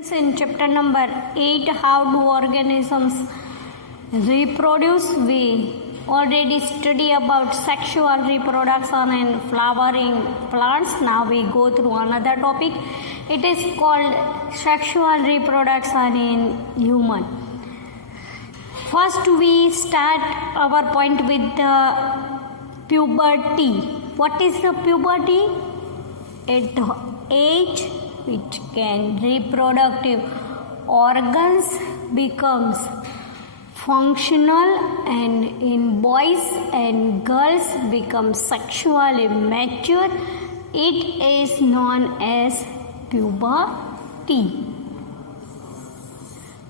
In chapter number 8, how do organisms reproduce? We already study about sexual reproduction in flowering plants. Now we go through another topic. It is called sexual reproduction in human. First we start our point with the puberty. What is the puberty? At the age which can reproductive organs becomes functional, and in boys and girls becomes sexually mature. It is known as puberty.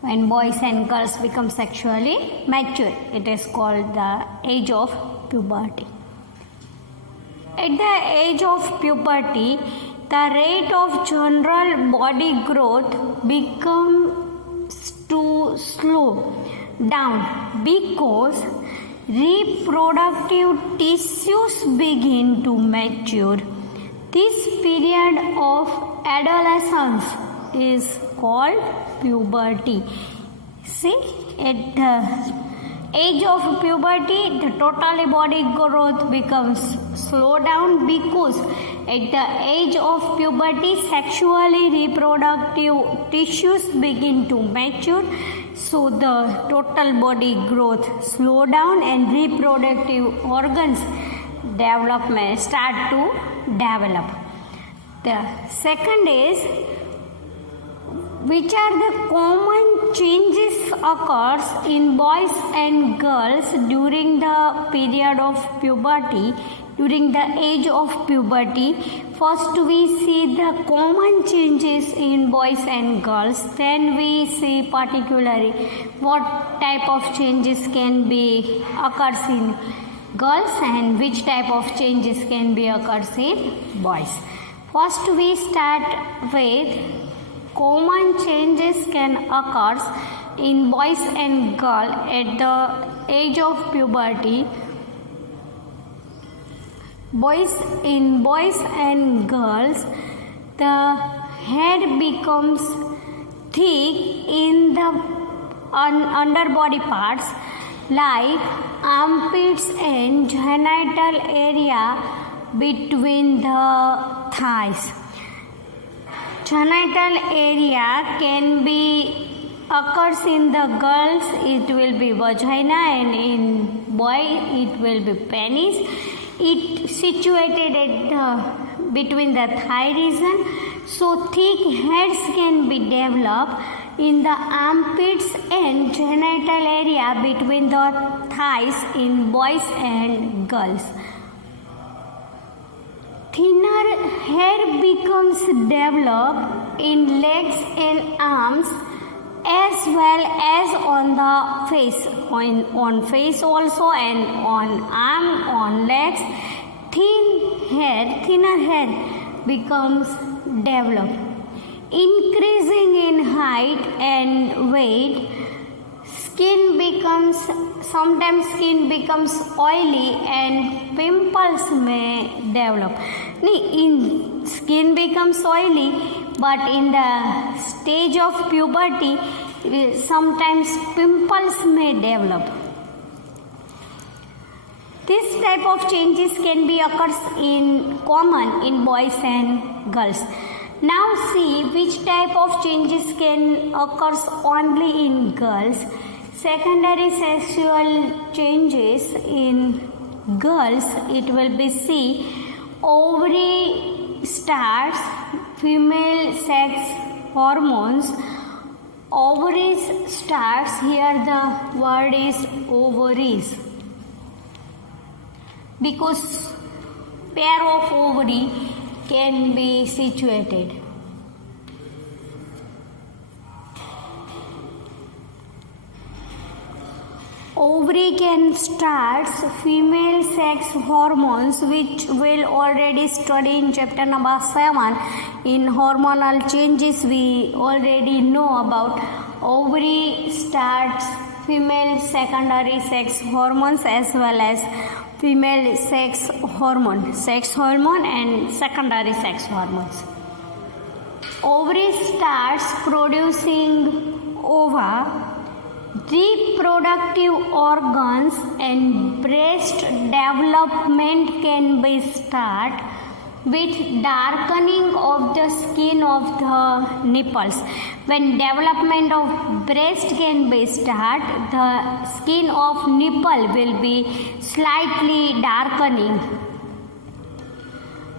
When boys and girls become sexually mature, it is called the age of puberty. At the age of puberty, the rate of general body growth becomes to slow down because reproductive tissues begin to mature. This period of adolescence is called puberty. See, at the age of puberty, the total body growth becomes slow down because at the age of puberty, sexually reproductive tissues begin to mature. So the total body growth slow down and reproductive organs development start to develop. The second is, which are the common changes occurs in boys and girls during the period of puberty, during the age of puberty. First we see the common changes in boys and girls, then we see particularly what type of changes can be occurs in girls and which type of changes can be occurs in boys. First we start with common changes can occur in boys and girls at the age of puberty. Boys and girls, the hair becomes thick in the underbody parts like armpits and genital area between the thighs. Genital area can be occurs in the girls, it will be vagina, and in boy it will be penis. It situated at the between the thigh region, so thick hairs can be developed in the armpits and genital area between the thighs in boys and girls. Thinner hair becomes developed in legs and arms as well as on the face, on face also, and on arm, on legs. Thinner hair becomes developed. Increasing in height and weight, sometimes skin becomes oily and pimples may develop. Skin becomes oily, but in the stage of puberty, sometimes pimples may develop. This type of changes can be occurs in common in boys and girls. Now see which type of changes can occurs only in girls. Secondary sexual changes in girls, it will be ovary starts, female sex hormones. Ovaries starts, here the word is ovaries, because pair of ovary can be situated. Ovary can start female sex hormones, which we'll already study in chapter number 7. In hormonal changes, we already know about ovary starts female secondary sex hormones as well as female sex hormone and secondary sex hormones. ovary starts producing ova, reproductive organs and breast development can be start with darkening of the skin of the nipples. When development of breast can be start, the skin of nipple will be slightly darkening.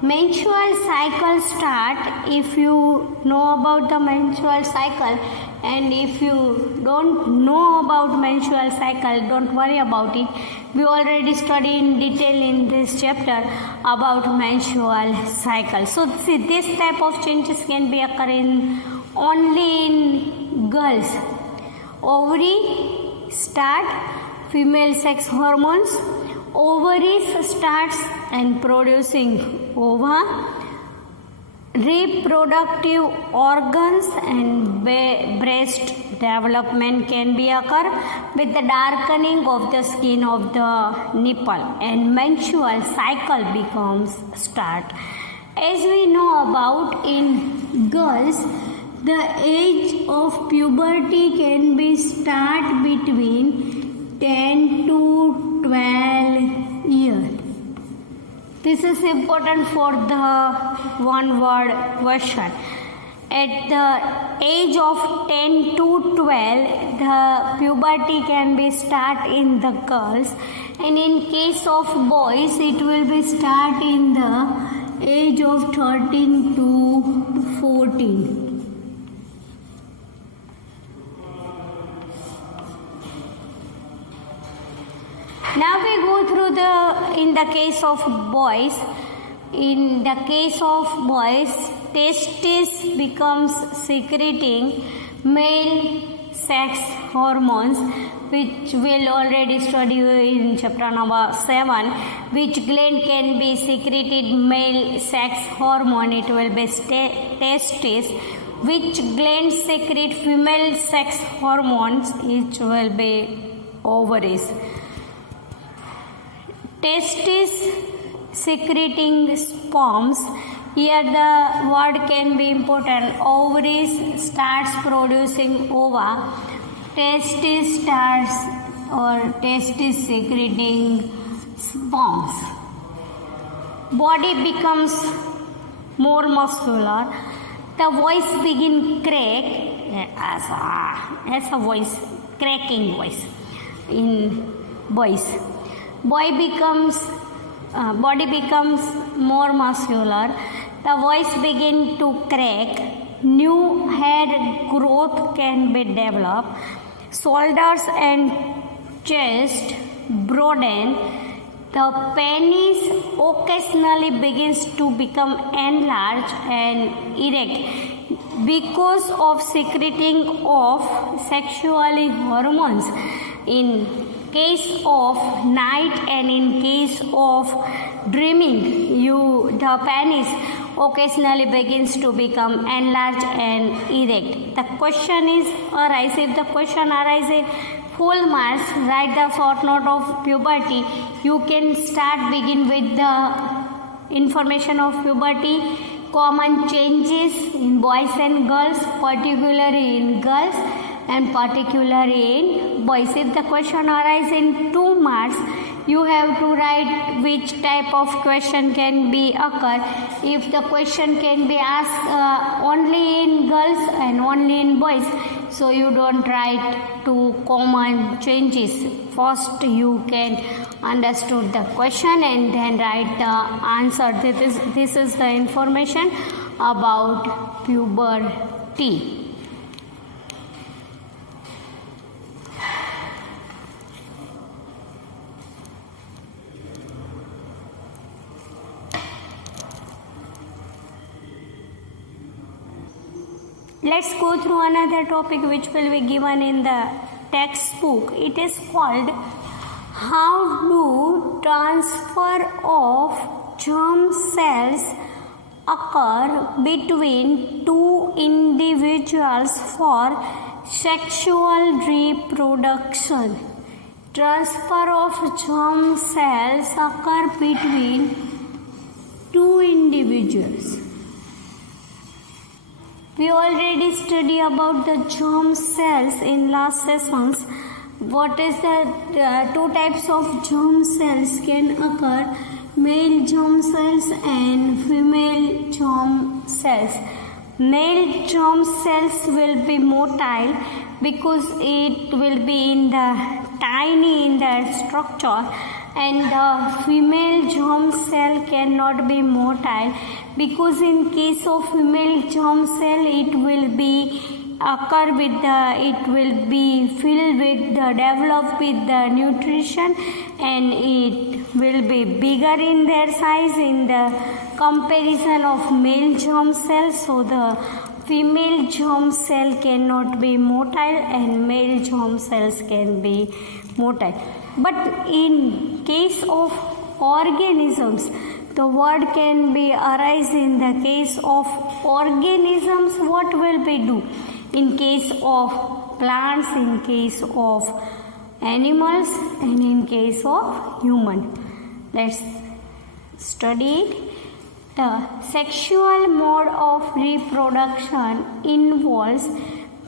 Menstrual cycle start. If you know about the menstrual cycle, and if you don't know about menstrual cycle, don't worry about it. We already studied in detail in this chapter about menstrual cycle. So see, this type of changes can be occurring only in girls. Ovary start, female sex hormones. Ovaries starts and producing ova. Reproductive organs and breast development can be occur with the darkening of the skin of the nipple, and menstrual cycle becomes start. As we know about in girls, the age of puberty can be start between 10 to 12 years. This is important for the one word question. At the age of 10 to 12, the puberty can be start in the girls, and in case of boys, it will be start in the age of 13 to 14. Now we go through in the case of boys. In the case of boys, testis becomes secreting male sex hormones, which we'll already study in chapter number 7. Which gland can be secreted male sex hormone? It will be testis. Which gland secrete female sex hormones? It will be ovaries. Testis secreting sperms. Here the word can be important. Ovaries starts producing ova. Testis starts or testis secreting sperms. Body becomes more muscular. The voice begin crack as a voice, cracking voice in boys. Body becomes more muscular. The voice begin to crack. New hair growth can be developed. Shoulders and chest broaden. The penis occasionally begins to become enlarged and erect because of secreting of sexually hormones. In case of night and in case of dreaming, the penis occasionally begins to become enlarged and erect. The question is arise. If the question arises full marks, write the short note of puberty. You can begin with the information of puberty, common changes in boys and girls, particularly in girls and particularly in boys. If the question arises in 2 marks, you have to write which type of question can be occur. If the question can be asked only in girls and only in boys, so you don't write 2 common changes. First you can understood the question and then write the answer. This is the information about puberty. Let's go through another topic which will be given in the textbook. It is called how do transfer of germ cells occur between two individuals for sexual reproduction. Transfer of germ cells occur between two individuals. We already studied about the germ cells in last sessions. What is the two types of germ cells can occur? Male germ cells and female germ cells. Male germ cells will be motile because it will be in the tiny in the structure, and the female germ cell cannot be motile because in case of female germ cell it will be occur with the, it will be filled with the, develop with the nutrition, and it will be bigger in their size in the comparison of male germ cells. So the female germ cell cannot be motile and male germ cells can be motile. But in case of organisms, the word can be arise in the case of organisms. What will we do? In case of plants, in case of animals, and in case of human. Let's study it. The sexual mode of reproduction involves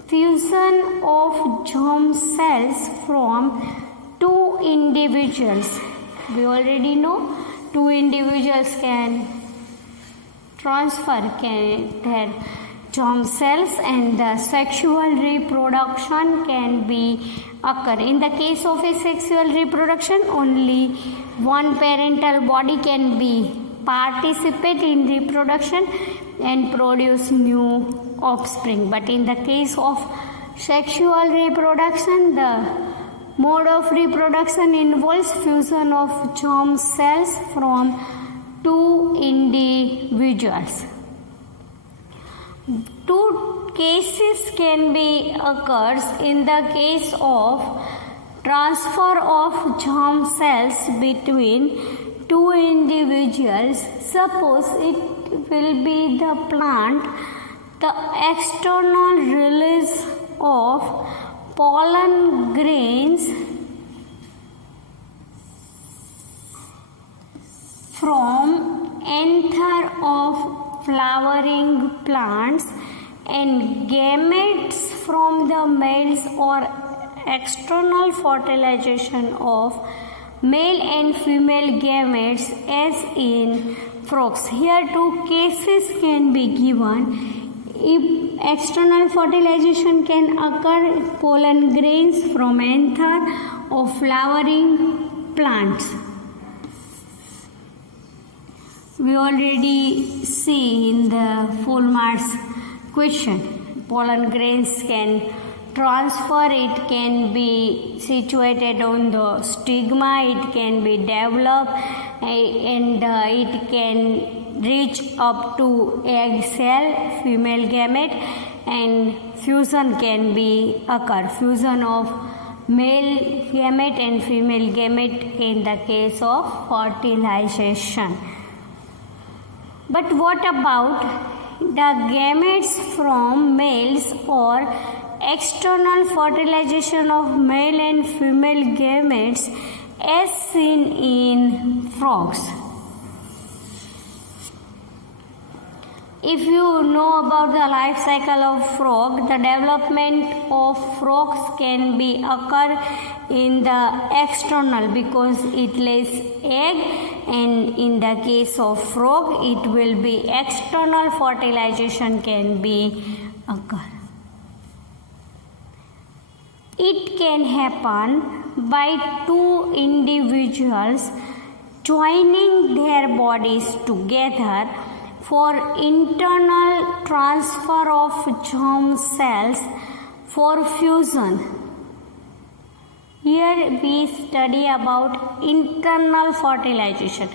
fusion of germ cells from two individuals. We already know two individuals can transfer their germ cells, and the sexual reproduction can be occur. In the case of a sexual reproduction, only one parental body can be participate in reproduction and produce new offspring. But in the case of sexual reproduction, the mode of reproduction involves fusion of germ cells from two individuals. Two cases can be occurs in the case of transfer of germ cells between two individuals. Suppose it will be the plant, the external release of pollen grains from anther of flowering plants and gametes from the males, or external fertilization of male and female gametes as in frogs. Here two cases can be given. If external fertilization can occur, pollen grains from anther of flowering plants. We already see in the full marks question. Pollen grains can transfer, it can be situated on the stigma, it can be developed, and it can reach up to egg cell, female gamete, and fusion can be occur. Fusion of male gamete and female gamete in the case of fertilization. But what about the gametes from males, or external fertilization of male and female gametes as seen in frogs? If you know about the life cycle of frog, the development of frogs can be occur in the external because it lays egg, and in the case of frog it will be external fertilization can be occur. It can happen by two individuals joining their bodies together for internal transfer of germ cells for fusion. Here we study about internal fertilization.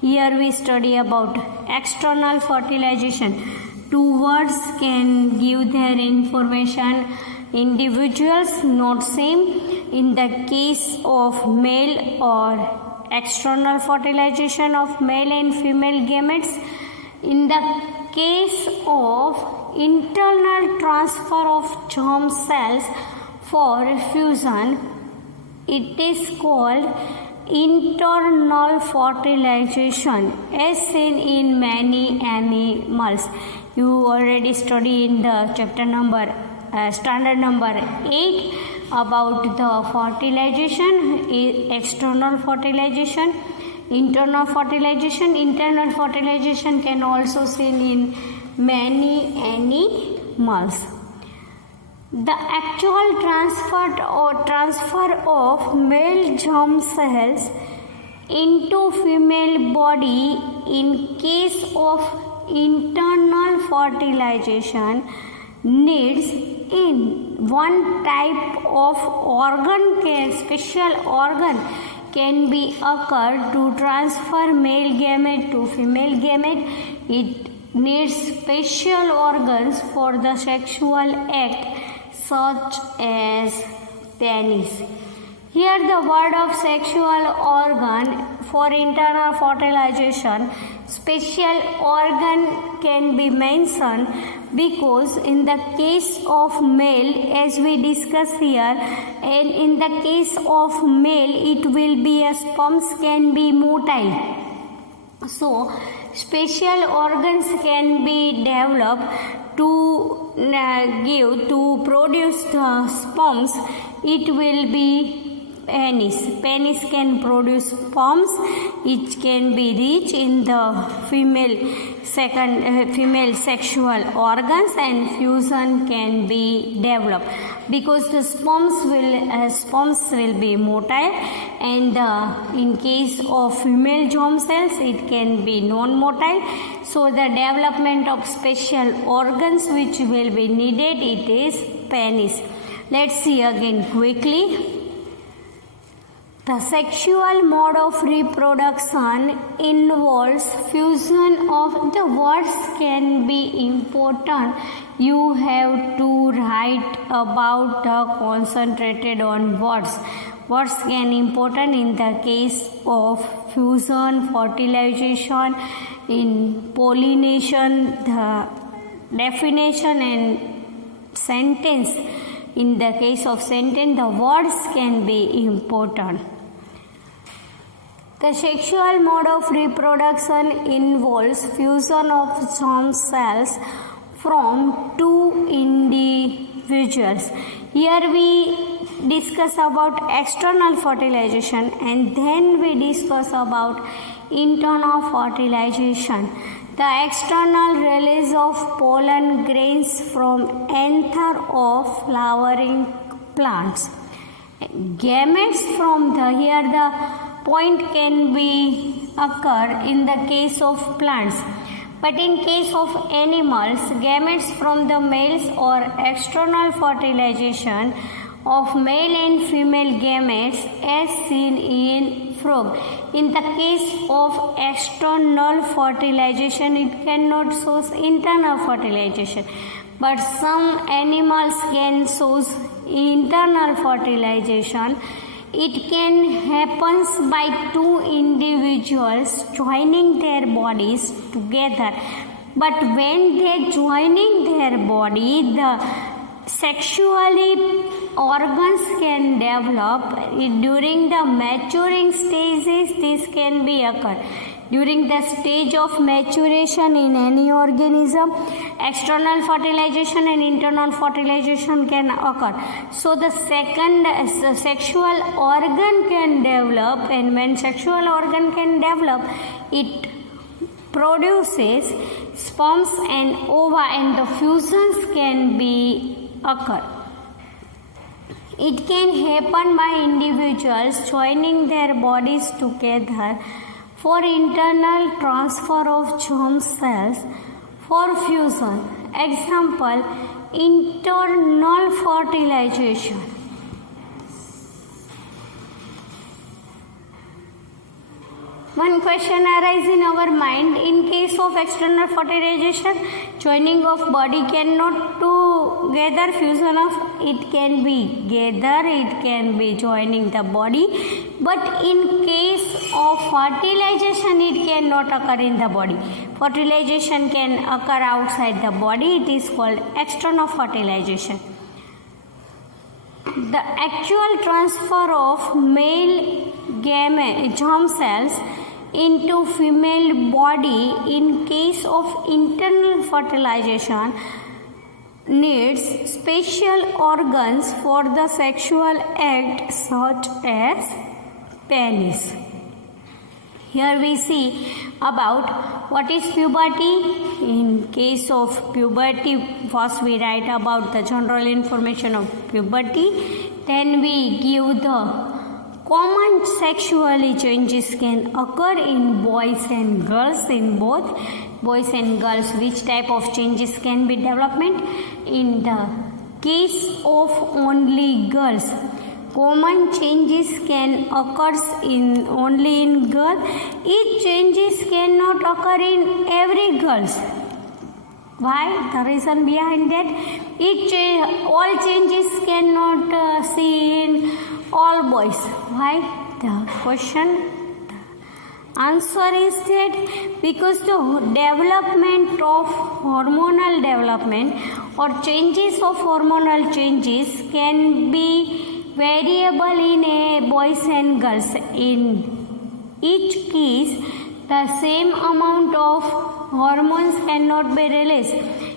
Here we study about external fertilization. Two words can give their information. Individuals not same. In the case of male or external fertilization of male and female gametes, in the case of internal transfer of germ cells for fusion, it is called internal fertilization as seen in many animals. You already studied in the chapter number standard number 8 about the fertilization, external fertilization, internal fertilization. Internal fertilization can also seen in many animals. The actual transfer of male germ cells into female body in case of internal fertilization needs in one type of special organ can be occurred to transfer male gamete to female gamete. It needs special organs for the sexual act such as penis. Here the word of sexual organ for internal fertilization, special organ can be mentioned because in the case of male, as we discuss here, and in the case of male it will be a sperms can be motile. So special organs can be developed to produce the sperms. It will be penis can produce sperms. It can be rich in the female sexual organs, and fusion can be developed because the sperms will be motile, and in case of female germ cells it can be non-motile. So the development of special organs which will be needed, it is penis. Let's see again quickly. The sexual mode of reproduction involves fusion of the words can be important. You have to write about the concentrated on words. Words can important in the case of fusion, fertilization, in pollination, the definition and sentence. In the case of sentence, the words can be important. The sexual mode of reproduction involves fusion of germ cells from two individuals. Here we discuss about external fertilization, and then we discuss about internal fertilization. The external release of pollen grains from anther of flowering plants. Gametes from here the point can be occur in the case of plants, but in case of animals, gametes from the males or external fertilization of male and female gametes as seen in frog. In the case of external fertilization, it cannot show internal fertilization, but some animals can show internal fertilization. It can happen by two individuals joining their bodies together, but when they joining their body, the sexually organs can develop. During the maturing stages, this can be occur. During the stage of maturation in any organism, external fertilization and internal fertilization can occur. So the sexual organ can develop, and when sexual organ can develop, it produces sperms and ova, and the fusions can be occur. It can happen by individuals joining their bodies together for internal transfer of germ cells for fusion. Example, internal fertilization. One question arises in our mind. In case of external fertilization, joining of body cannot together, fusion of it can be gather, it can be joining the body, but in case of fertilization it cannot occur in the body. Fertilization can occur outside the body. It is called external fertilization. The actual transfer of male germ cells into female body in case of internal fertilization needs special organs for the sexual act such as penis. Here we see about what is puberty. In case of puberty, first we write about the general information of puberty, then we give the common sexually changes can occur in boys and girls, in both boys and girls. Which type of changes can be development? In the case of only girls, common changes can occur only in girl. Each changes cannot occur in every girls. Why? The reason behind that, all changes cannot see in all boys. Why? The question, the answer is that because the development of hormonal development or changes of hormonal changes can be variable in a boys and girls. In each case, the same amount of hormones cannot be released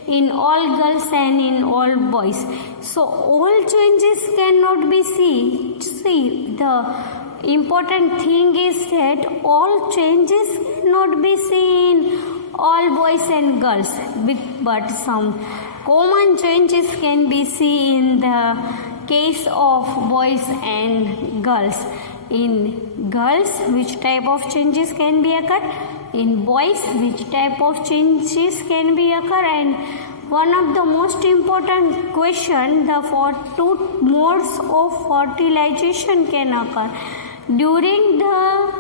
in all girls and in all boys. So all changes cannot be seen. See, the important thing is that all changes cannot be seen in all boys and girls, but some common changes can be seen in the case of boys and girls. In girls, which type of changes can be occur? In boys, which type of changes can be occur? And one of the most important question, the two modes of fertilization can occur. During the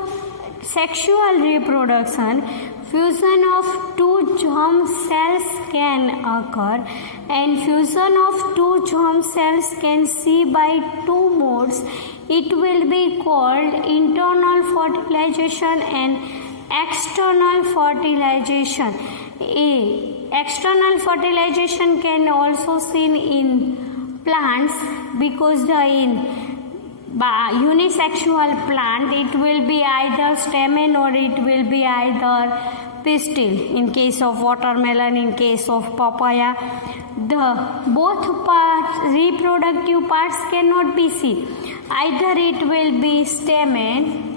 sexual reproduction, fusion of two germ cells can occur, and fusion of two germ cells can see by two modes. It will be called internal fertilization and external fertilization. External fertilization can also seen in plants because in unisexual plant it will be either stamen or it will be either pistil. In case of watermelon, in case of papaya, the both parts, reproductive parts cannot be seen. Either it will be stamen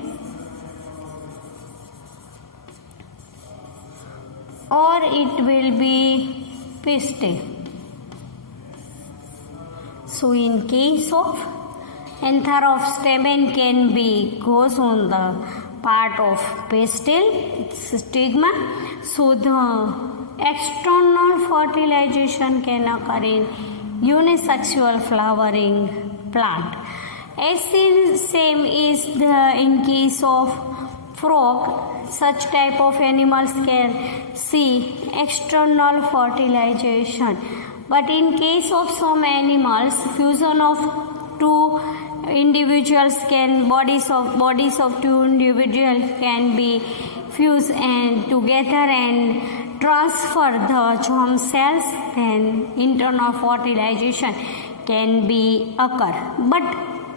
or it will be pistil. So in case of anther of stamen can be goes on the part of pistil, its stigma. So the external fertilization can occur in unisexual flowering plant. As same is the in case of frog, such type of animals can see external fertilization. But in case of some animals, fusion of two individuals can bodies of two individuals can be fused and together and transfer the germ cells, then internal fertilization can be occur. But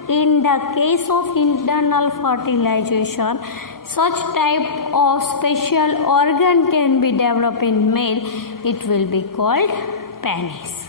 in the case of internal fertilization, such type of special organ can be developed in male. It will be called penis.